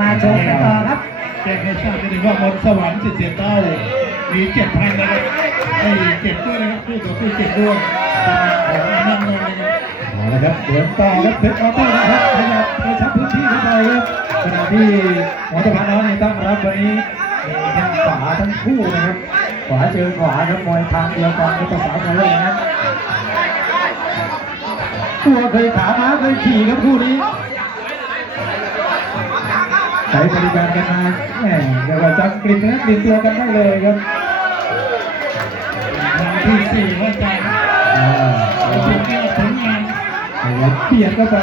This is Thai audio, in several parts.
มาชมกันต่อครับแจ้งให้ทราบนิดนึงว่ามนต์สวรรค์เจ็ดเสียเต้ามีเจ็ดพันนะครับไอ้เจ็ดด้วยนะครับคู่ต่อคู่เจ็ดด้วยประมาณของนั่งนนท์นะครับเอาละครับเดินต่อครับเพชรออโต้นะครับขยับกระชับพื้นที่เข้าไปครับขณะที่หมอตะพันน้อยนี่ตั้งรับวันนี้มีแข้งขวาทั้งคู่นะครับ ขวาเจอขวาครับมวยทางเดียวกันในภาษาไทยเลยนะตัวเคยขาม้าเคยขี่ครับคู่นี้ ใช้บริการกันมาแหมเรียกว่าจับกลิ่นนะกลิ่นตัวกันได้เลยครับวันที่สี่ว่าจะอ่าไปถึงแก้วผลงานแล้วเปลี่ยนก็ไป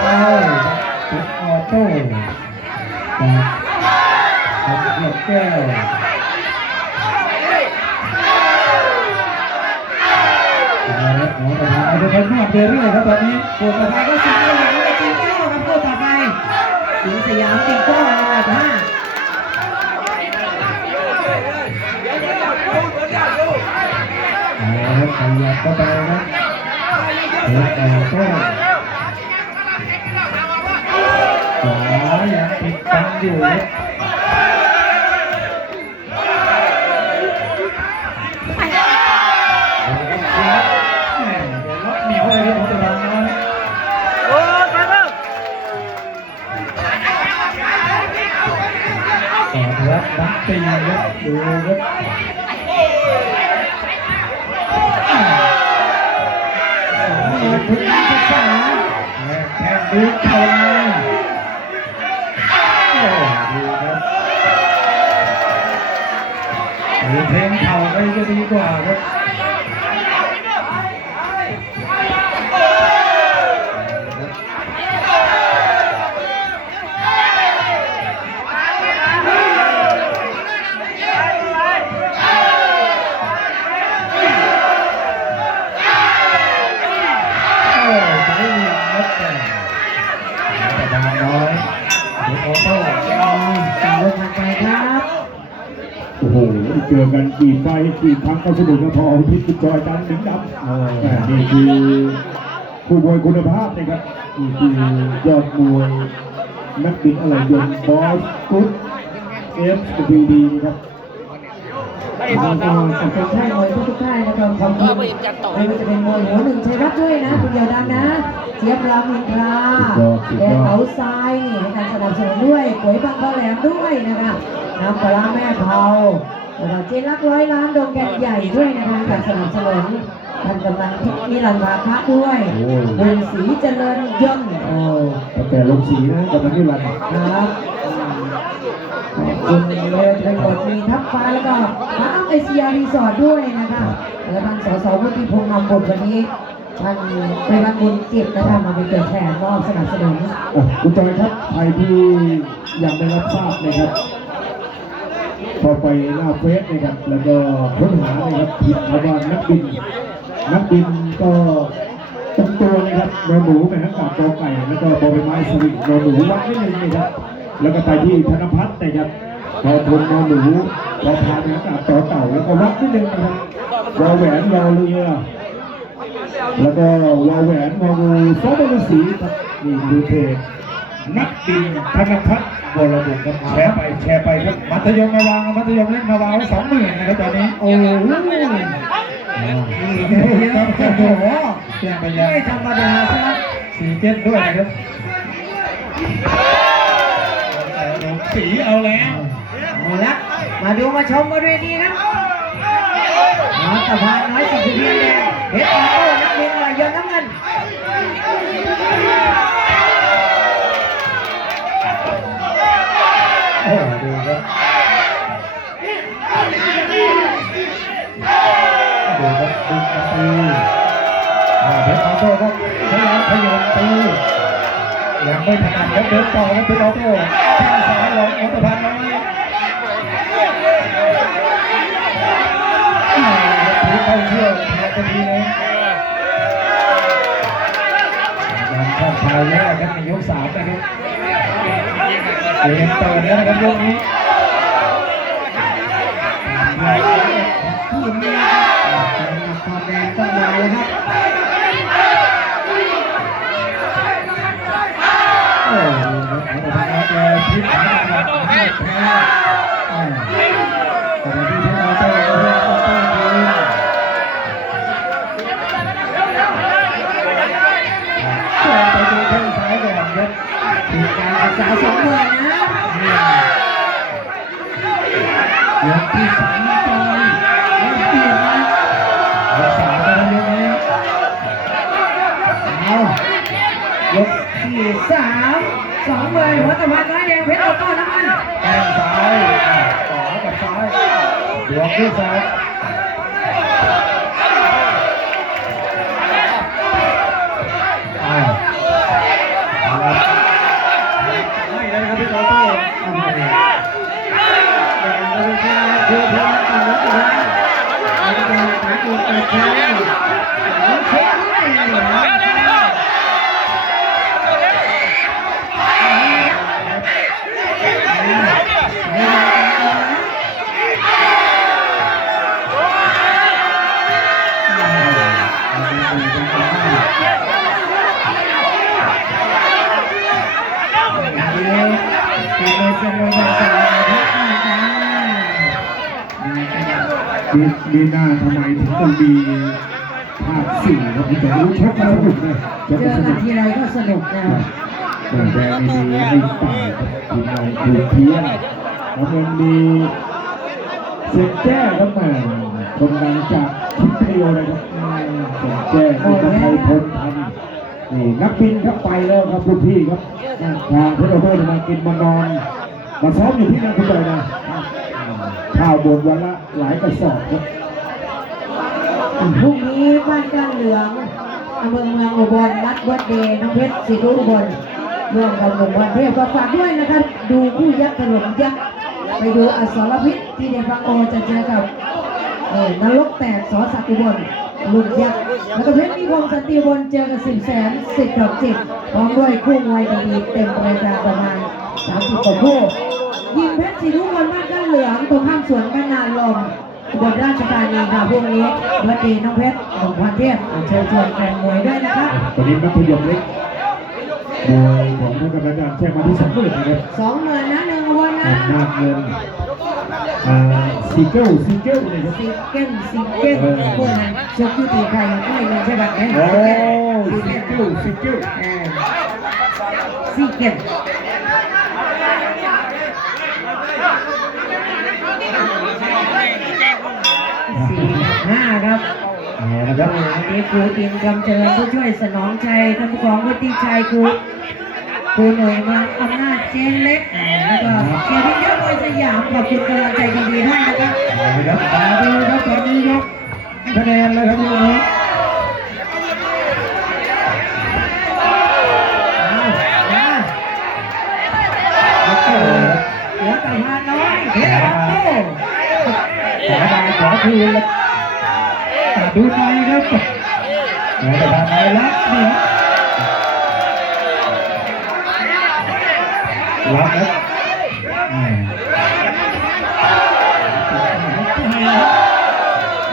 เป็นออโต้จากของเหยียบแก้วเอาละหมอประธานเอาไปพันนวดไปเรื่อยครับตอนนี้ปวดประธานก็สิงห์สย สิงห์สยามจิงโจ้ในระดับห้าเอาละขยับเข้าไปครับเปิดออกก็ขวายังติดตันอยู่ ตีครับดูครับสองคนนี้ศึกษาแข่งดูเข่าในโอ้ดูครับดูเพลงเข่าไปจะดีกว่าครับ โต้ต่างลงทางไปครับ โอ้โหเจอกันกี่ไฟล์กี่ครั้งก็สนุกกันพอพิษจอยจันทร์ถึงดำแหม่นี่คือผู้มวยคุณภาพนะครับนี่คือยอดมวยนักบินอะไรยนต์บอสกุ๊ดเอฟวีดีครับขอบคุณขอบคุณค่ายมวยทุกๆค่ายนะครับขอบคุณไม่ว่าจะเป็นมวยหัวหนึ่งชัยรัตน์ด้วยนะ คุณเดียวดังนะ เจี๊ยบรามอินทราแดงเขาทราย นี่ให้การสนับสนุนด้วยปุ๋ยบางข้าวแหลมด้วยนะครับน้ำปลาร้าแม่เผาแล้วก็เจรักร้อยล้านดงแกนใหญ่ด้วยนะคะการสนับสนุนท่านกำลังนิรันดร์มาคะด้วยโอ้ วงศรีเจริญยนต์โอ้ตั้งแต่ลงสีนะกับมันนี่รันดร์ครับขอบคุณเลยเป็นบทมีทัพฟ้าแล้วก็พระอัมเอเชียรีสอร์ทด้วยนะคะและท่านสสวุฒิพงษ์นำบทวันนี้ ท่านไปรับบุญจิตนะคะมาเป็นตัวแทนมอบสนับสนุนอะคุณจอยครับใครที่ยังไม่รับทราบนะครับพอไปหน้าเฟซนะครับ แล้วก็ค้นหานะครับพิมพ์คำว่านักบิน นักบินก็ตรงตัวนะครับนอนหนูไปทั้งกับกอไก่แล้วก็บอใบไม้สวิงนอนหนูวัดนิดนึงนะครับ แล้วก็ไปที่ธนพัฒน์นะครับพอทนนอนหนูพอพานนะครับต่อเต่าแล้วก็วัดนิดนึงนะครับวอแหวนรอเรือ แล้วก็วอแหวนวองูซอมบสีครับนี่ดูเพจนักบินธนพัฒน์บรบุกครับแชร์ไปแชร์ไปครับมัธยมมาวางมัธยมเล็กมาวางไว้สองหมื่นนะครับตอนนี้โอ้โหครับโอ้โหแจ้งไปยังไม่ธรรมดาใช่ไหมสี่เจ็ดด้วยนะครับสีเอาแล้วเอาละมาดูมาชมกันด้วยดีนะน้องตะพานน้อยสิบเพียงแดง เพชรออโต้นักบินอะไรยนต์น้ำเงินโอ้ดูครับดูครับดูครับตีอ่าเพชรออโต้ก็พยายามพยายามตียังไม่ถนัดครับเดินต่อครับเพชรออโต้แข้งซ้ายของอัตภัณฑ์น้อยอ่ถือเข้าเชื่อแันดีเลยยังเข้าชายแรกครับในยกสามนะครับเกมเปิดแล้วนะครับยกนี้ผู้มีความแดงต้องมาเลยครับโอ้โหครับอั ษาสองหมื่นนะยกที่สามไปอยยกที่สามยกสามไนแล้วยกเอายกที่สามสองหมื่นวัตวันน้อยแดงเพชรโอโต้น้ำมันแข้งซ้ายต่อกับซ้ายยกที่สาม ดีดีหน้าทำไมถึงต้องมีภาคสี่ครับพี่แต่รู้ชกมาสนุกเลยชเจกอมาสกันุกทีไรก็สนุกนะแต่แดงนี่มีไอ้ป่าทีมงานคือเพี้ยนแล้วมันมีเซนแจ้ครับแม่คนดังจากทิพย์เลยครับเซนแจ้ที่ทไทยพลพันธ์นี่นักบินครับไปแล้วครับลูกพี่ครับทางเพชรโอเวอร์มากินมานอนมาซ้อมอยู่ที่นั่นคุณเลยนะ ข้าวบนวันละหลายกระสอบครับพรุ่งนี้บ้านก้านเหลืองอำเภอเมืองอุบลรัฐวัดเดน้องเพชรสิรุอุบลร่วมกับหมู่บ้านเทพก็ฝากด้วยนะครับดูคู่ยักษ์ถล่มยักษ์ไปดูอสรพิษที่เดนฟังโอจะเจอกับนรกแตกสอสักอุบลลุงยักษ์แล้วก็เพชรมีพงสันติบลเจอกับสิบแสนสิบดอกจิตพร้อมด้วยคู่มวยดีๆเต็มรายการประมาณสามสิบกว่าคู่ยิงเพชร สิรุอุบลบ้านก้านเหลืองตรงข้ามสวนกันนานลมอุบลราชธานีค่ะพวกนี้วัดดีน้องเพชรหลวงพันเทพเชิญชวนแฟนมวยด้วยนะครับตอนนี้มัธยมเล็กมวยของท่านกรรมการแจ้งมาที่สองหมื่นนะครับสองหมื่นนะหนึ่งวันนะอำนาจเงินอ่าซีเกิลซีเกิลเลยครับสิเก้นสิเก้นพวกนั้นชกยุติใครไม่เลยใช่ไหมเนี่ยโอ้สิซีเก้นเกิลซีเกิลเออสิเก้นสี่ ห้าครับเอาละครับวันนี้ครูอินคำเจริญผู้ช่วยสนองชัยท่านผู้กองวุฒิชัยครูครูหน่วยเมืองอำนาจเจนเล็กแล้วก็เชียร์พิเยอะมวยสยามขอบคุณกำลังใจดีๆให้นะครับเอาละครับมาดูครับตอนนี้ยกคะแนนเลยครับพี่น้องเอานะโอ้โหหัวตะพานน้อยเพชรออโต้ขอมาขอคืนแล้วอะ ดูไปครับแต่ทางไหนละนี่ครับรับครับอืม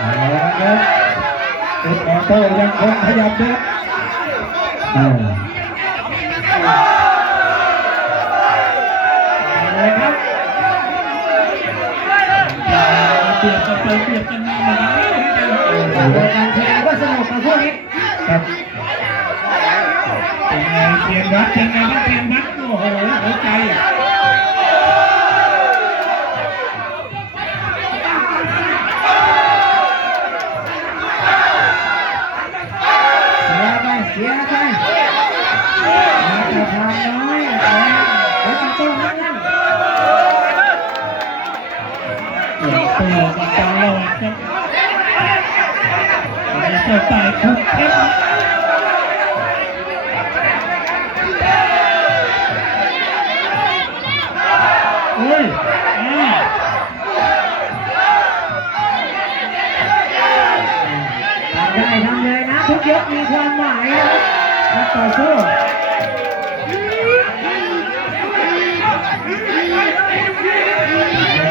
เอาละครับเป็นออโต้ยังคงขยับนะครับอ่าเลยครับเปลี่ยนกันไปเปลี่ยนกันมาเหมือนกันเลยนะ เจอกันทีไรก็สนุกกับพวกนี้ครับเป็นไงเปลี่ยนวัดเป็นไงบ้างเปลี่ยนวัดโอ้โหหัวใจ ต่อสู้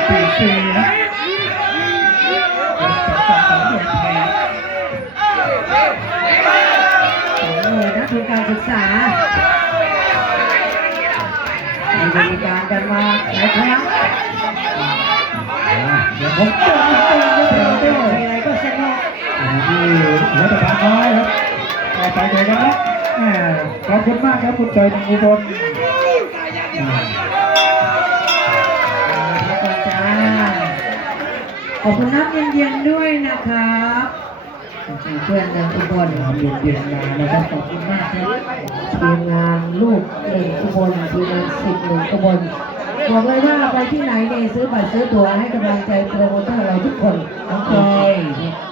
ปีสี่นะเป็นสังกัดของมวยไทยสองหมื่นนะทุนการศึกษามีบริการกันมาหลายครั้งเดี๋ยวผมเติมเติมเติมเติมทีไรก็สนุกที่หัวตะพานน้อยครับต่อไปเลยนะครับ ขอบคุณมากครับคุณเตยทางอุบลอ่าแล้วก็จ้าขอบคุณน้ำเย็นๆด้วยนะครับเพื่อนหนึ่งอุบลน้ำเย็นๆมานะครับขอบคุณมากครับทีมงานลูกหนึ่งอุบลทีมงานสิบหนึ่งอุบลบอกเลยว่าไปที่ไหนเนี่ยซื้อบัตรซื้อตั๋วให้กำลังใจโปรโมเตอร์เราทุกคนน้องใชจอย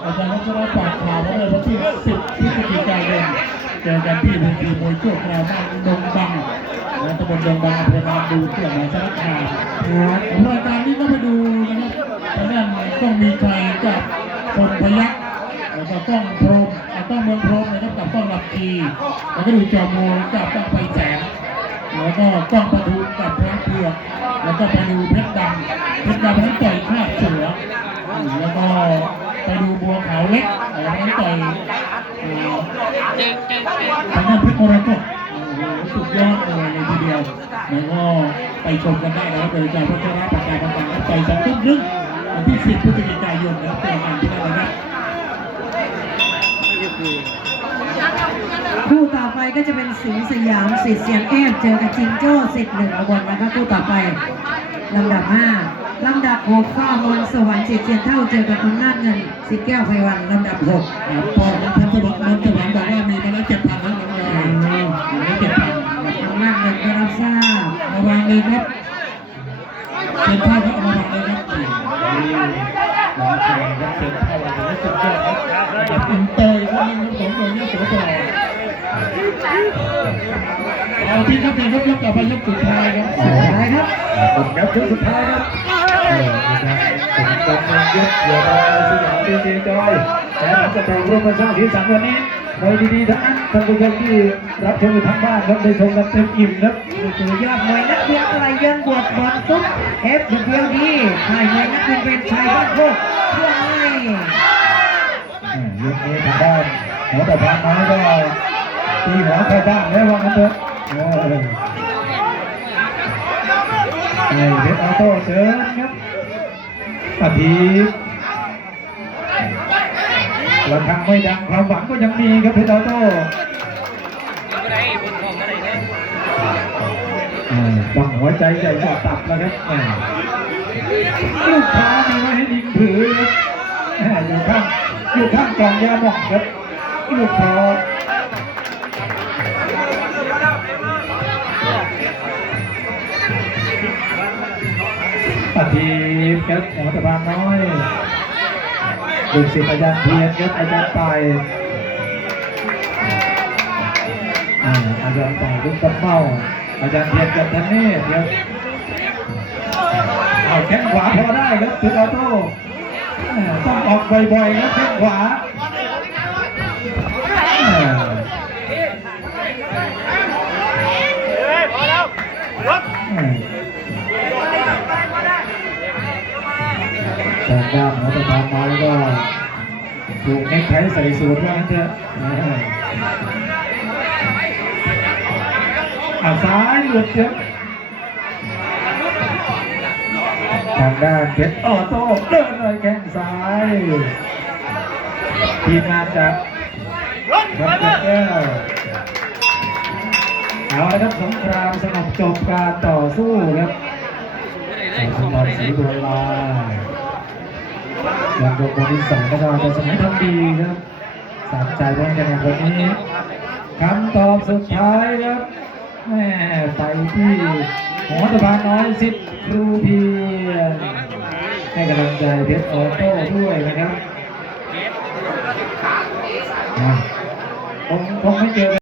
อาจารย์วัชรปากข่าวว่าในวันที่10พฤศจิกายน เจอกันที่เวทีมวยชั่วคราวบ้านดงบังและตำบลดงบังอำเภอนามดูเที่ยวมาสารคามครับรายการนี้ก็ไปดูนะครับทางด้านต้องมีชัยกับคนพยักแล้วก็ต้องพรหมอ่าต้องเมืองพรหมนะครับกับต้องลำพีแล้วก็ดูจอมูกับต้องไปแสนแล้วก็ต้องประทุมกับพระเผือกแล้วก็ไปดูเพชรดำเพชรดำนั้นต่อยคาบเสือแล้วก็ไปดูบัวขาวเล็กเออนั้ นต่อยเอ่อทางด้านเพชรมรกตโอ้โหสุดยอดเลยเลยทีเดียวแล้วก็ไปชมกันได้นะครับโดยอาจารย์พัชระประกาศประกาศต่อยสองทุ่มครึ่งวันที่10พฤศจิกายนนะครับเจอกันที่นั่นนะครับคู่ต่อไปก็จะเป็นสิงห์สยามสิทธิ์เสียงแอบเจอกับจิงโจ้สิทธิ์หนึ่งอุบลนะครับคู่ต่อไปลำดับห้า ลำดับหกข้อมนสวรรค์สิทธิ์เสียนเท่าเจอกับคุณนาฏเงินสิแก้วไพวันลำดับหกครับพอท่านสวัสดิ์นนสวรรค์บอกว่ามีมาแล้วเจ็ดพันแล้วน้องยายมีแล้วเจ็ดพันคุณนาฏเงินก็รับทราบมาวางเลยครับเซ็นเท่าครับเอามาวางเลยครับนี่น้องชายครับเซ็นเท่าถือว่าสุดยอดครับระดับอินเตอร์คนนึงครับสองคนนี้สวยต่อเอาที่ครับเป็นครับยกต่อไปยกสุดท้ายครับอะไรครับขอบคุณครับชุดสุดท้ายครับ เออนะครับถึงกำลังยกเดี๋ยวเราสยามดีเจจอยแต่ผมจะแต่งร่วมกันสร้างสีสันวันนี้ในดีๆทั้งนั้นท่านผู้ชมที่รับชมอยู่ทางบ้านครับได้ชมกันเต็มอิ่มครับนี่คือยอดมวยนักเรียนอะไรเยินบวชบอลซุปเอฟเดียวดีค่ายมวยนักเรียนเป็นชายบ้านโคกเพื่อให้อ่ายกนี้ทางด้านหัวแต่พานน้อยก็ตีหัวใครบ้างแล้วว่างั้นเถอะ เออไอ้เพชรออโต้เชิญครับอาทิตย์ระฆังไม่ดังความหวังก็ยังมีครับเพชรออโต้อ่าต้องหัวใจใหญ่กว่าตับแล้วครับอ่าลูกค้ามีไว้ให้ดิงถือครับอ่าอยู่ข้างอยู่ข้างกล่องยาหมองครับลูกคอ อาทิตย์ครับหัวตะพานน้อยลูกศิษย์อาจารย์เพียรครับอาจารย์ไปายอ่าอาจารย์ไปายลูกตะเป้าอาจารย์เพียรกับทันนี่ครับเอาแข้งขวาพอได้ครับติดออโต้ต้องออกบ่อยๆครับแข้งขวา ทางด้านหัวตะพานน้อยก็ถูกเน็กไทใส่สูทว่างั้นเถอะอ่าซ้ายหลุดครับทางด้านเพชรออโต้เดินเลยแข้งซ้ายทีมงานจากรับแก้วเอาละครับสงครามสงบจบการต่อสู้ครับสมบัติสีบัวลา ยยังคงคนที่สองนะครับแต่สมัยทำดีครับสามใจแม่คะแนนคนนี้คำตอบสุดท้ายครับแม่ไปที่หัวตะพานน้อยสิทธิ์ครูเพียรให้กำลังใจเพชรออโต้ด้วยนะครับอะคงคงไม่เจอ